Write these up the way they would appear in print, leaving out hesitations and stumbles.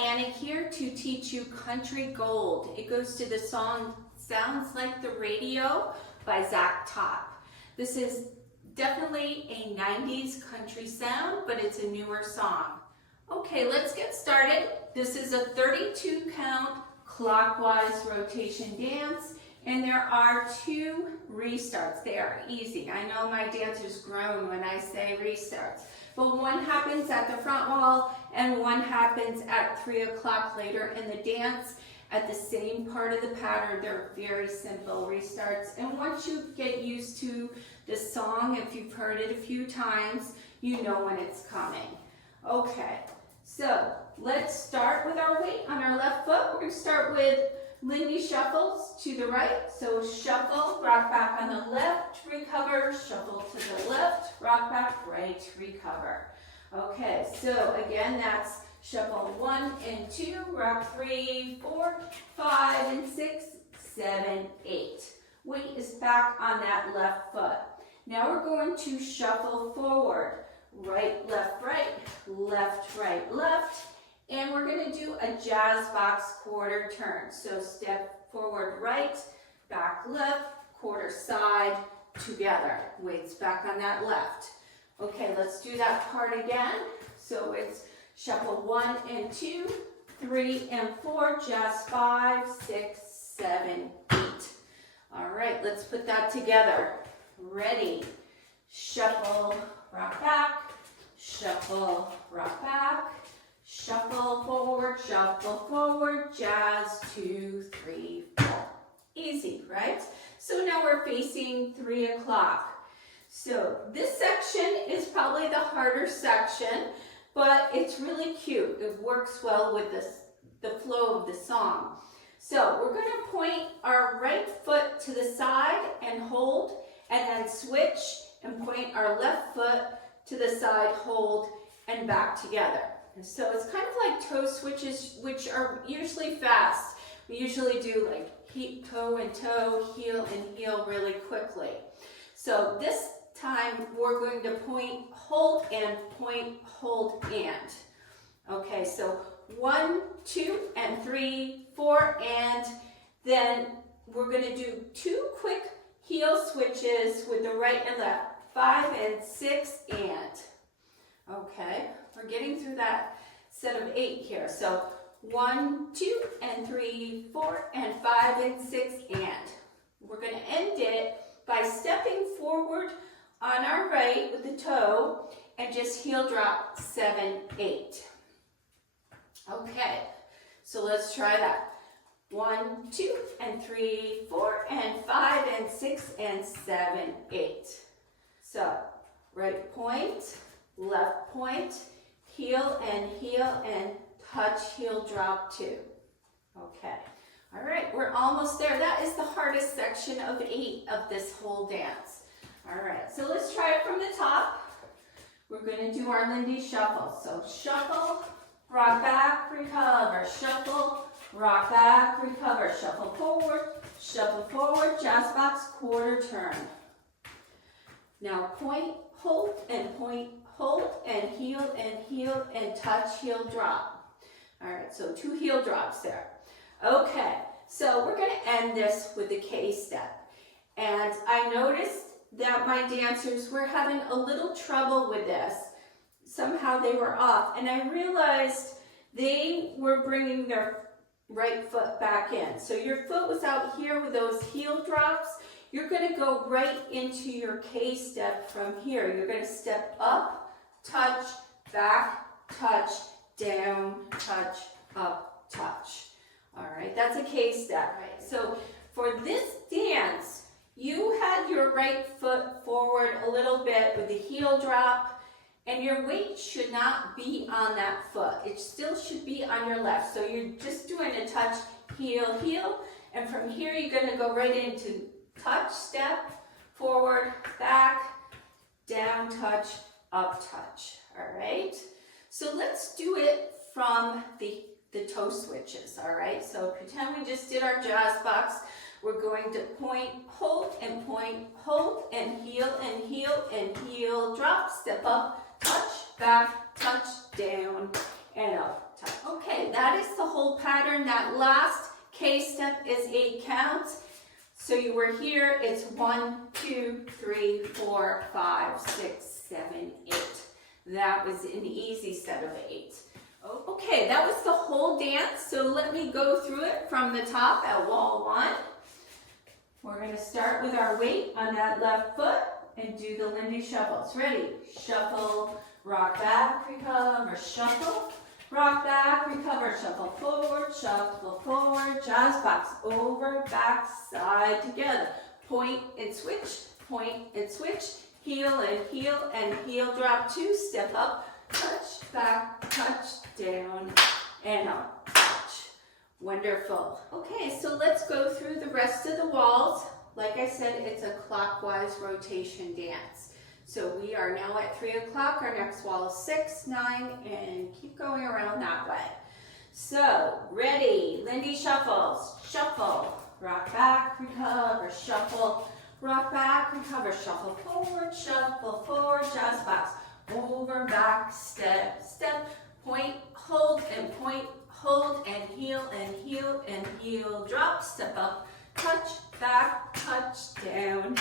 Dyanick here to teach you Country Gold. It goes to the song Sounds Like the Radio by Zach Top. This is definitely a 90s country sound, but it's a newer song. Okay, let's get started. This is a 32 count clockwise rotation dance, and there are 2 restarts. They are easy. I know my dancers groan when I say restarts, but one happens at the front wall and one happens at 3 o'clock later in the dance at the same part of the pattern. They're very simple restarts, and once you get used to the song, if you've heard it a few times, you know when it's coming. Okay, so let's start with our weight on our left foot. We're going to start with Lindy shuffles to the right. So shuffle, rock back on the left, recover, shuffle to the left, rock back, right, recover. Okay, so again, that's shuffle 1 and 2, rock 3, 4, 5, and 6, 7, 8. Weight is back on that left foot. Now we're going to shuffle forward. Right, left, right, left. And we're going to do a jazz box quarter turn. So step forward right, back left, quarter side, together. Weight's back on that left. Okay, let's do that part again. So it's shuffle 1 and 2, 3 and 4, jazz 5, 6, 7, 8. All right, let's put that together. Ready? Shuffle, rock back, shuffle, rock back, shuffle forward, jazz 2, 3, 4. Easy, right? So now we're facing 3 o'clock. So this section is probably the harder section, but it's really cute. It works well with the flow of the song. So we're going to point our right foot to the side and hold, and then switch and point our left foot to the side, hold, and back together. So it's kind of like toe switches, which are usually fast. We usually do like toe and toe, heel and heel really quickly. So this time we're going to point, hold, and point, hold, and. Okay, so 1, 2, and 3, 4, and then we're going to do 2 quick heel switches with the right and left. 5 and 6, and. Okay, we're getting through that set of 8 here. So 1, 2, and 3, 4, and 5, and 6, and. We're going to end it by stepping forward on our right with the toe and just heel drop 7, 8. Okay, so let's try that. 1, 2, and 3, 4, and 5, and 6, and 7, 8. So, right point, left point, heel, and touch, heel, drop 2. Okay. All right, we're almost there. That is the hardest section of 8 of this whole dance. All right, so let's try it from the top. We're going to do our Lindy shuffle. So shuffle, rock back, recover, shuffle, rock back, recover, shuffle forward, jazz box, quarter turn. Now point, hold, and heel, and touch, heel, drop. All right, so 2 heel drops there. Okay, so we're going to end this with the K step. And I noticed that my dancers were having a little trouble with this. Somehow they were off, and I realized they were bringing their right foot back in. So your foot was out here with those heel drops. You're going to go right into your K step from here. You're going to step up, touch, back, touch, down, touch, up, touch. All right, that's a K step. Right. So for this dance, you had your right foot forward a little bit with the heel drop, and your weight should not be on that foot. It still should be on your left. So you're just doing a touch, heel, heel, and from here you're going to go right into touch, step, forward, back, down, touch, up, touch. All right? So let's do it from the toe switches. All right? So pretend we just did our jazz box. We're going to point, hold, and heel, and heel, drop, step up, touch, back, touch, down, and up, touch. Okay, that is the whole pattern. That last K step is 8 counts. So you were here, it's 1, 2, 3, 4, 5, 6, 7, 8. That was an easy set of 8. Okay, that was the whole dance. So let me go through it from the top at wall 1. We're going to start with our weight on that left foot and do the Lindy shuffles. Ready? Shuffle, rock back, recover, shuffle. Rock back, recover, shuffle forward, jazz box, over, back, side, together. Point and switch, heel and heel, drop 2, step up, touch, back, touch, down, and up, touch. Wonderful. Okay, so let's go through the rest of the walls. Like I said, it's a clockwise rotation dance. So we are now at 3 o'clock. Our next wall is 6, 9, and keep going around that way. So, ready, Lindy shuffles. Shuffle, rock back, recover, shuffle, rock back, recover, shuffle forward, jazz box, over, back, step, point, hold, and heel, and heel, drop, step up, touch, back, touch, down,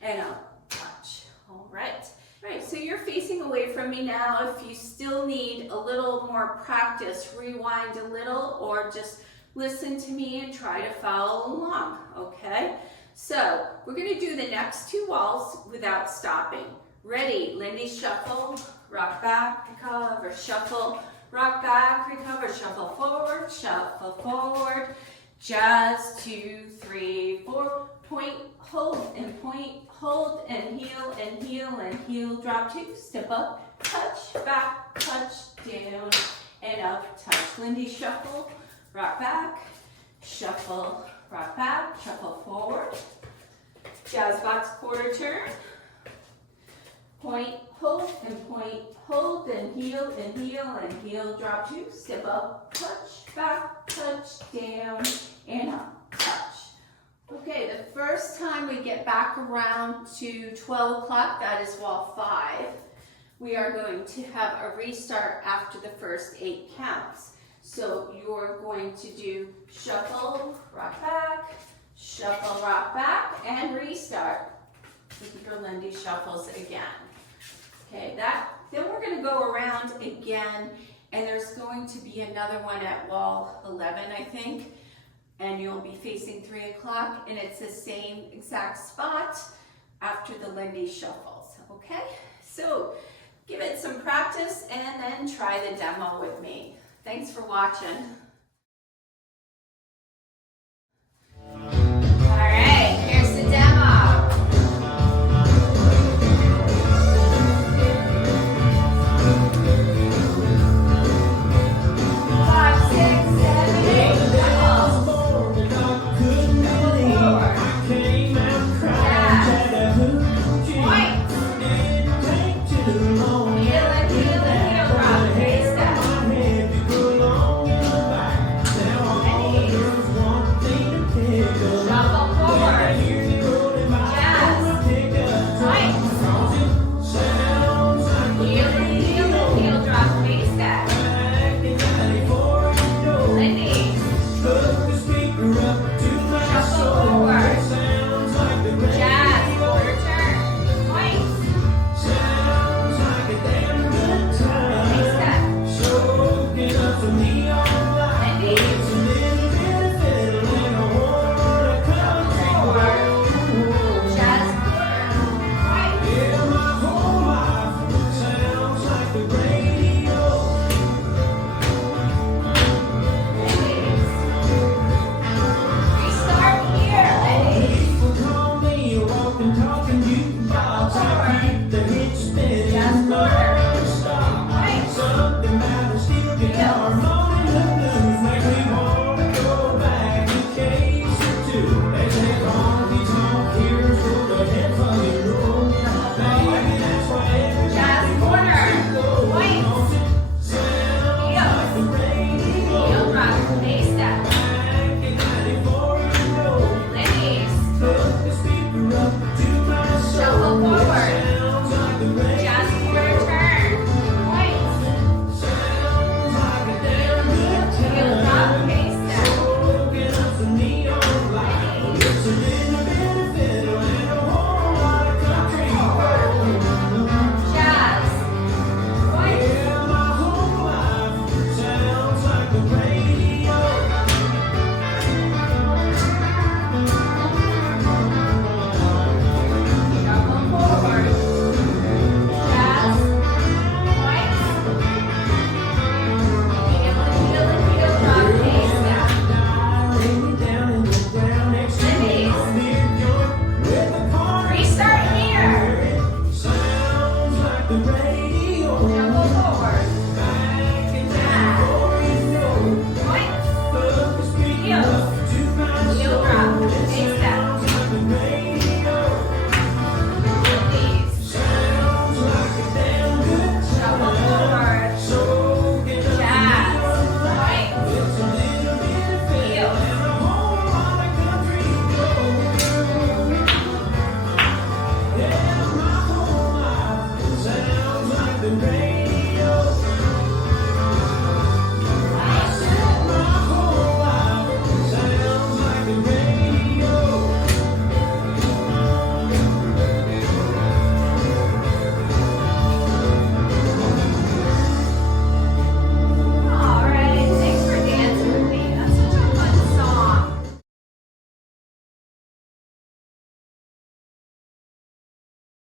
and up, touch. All right, so you're facing away from me now. If you still need a little more practice, rewind a little or just listen to me and try to follow along, okay? So we're gonna do the next 2 walls without stopping. Ready, Lindy shuffle, rock back, recover, shuffle, rock back, recover, shuffle forward, jazz, 2, 3, 4, point, hold, and heel, drop 2, step up, touch, back, touch, down, and up, touch. Lindy shuffle, rock back, shuffle, rock back, shuffle forward, jazz box quarter turn, point, hold, and heel, drop 2, step up, touch, back, touch, down, and up, touch. Okay, the first time we get back around to 12 o'clock, that is wall 5, we are going to have a restart after the first 8 counts. So you're going to do shuffle, rock back, and restart with your Lindy shuffles again. Okay, then we're going to go around again, and there's going to be another one at wall 11, I think. And you'll be facing 3 o'clock, and it's the same exact spot after the Lindy shuffles, okay? So give it some practice and then try the demo with me. Thanks for watching.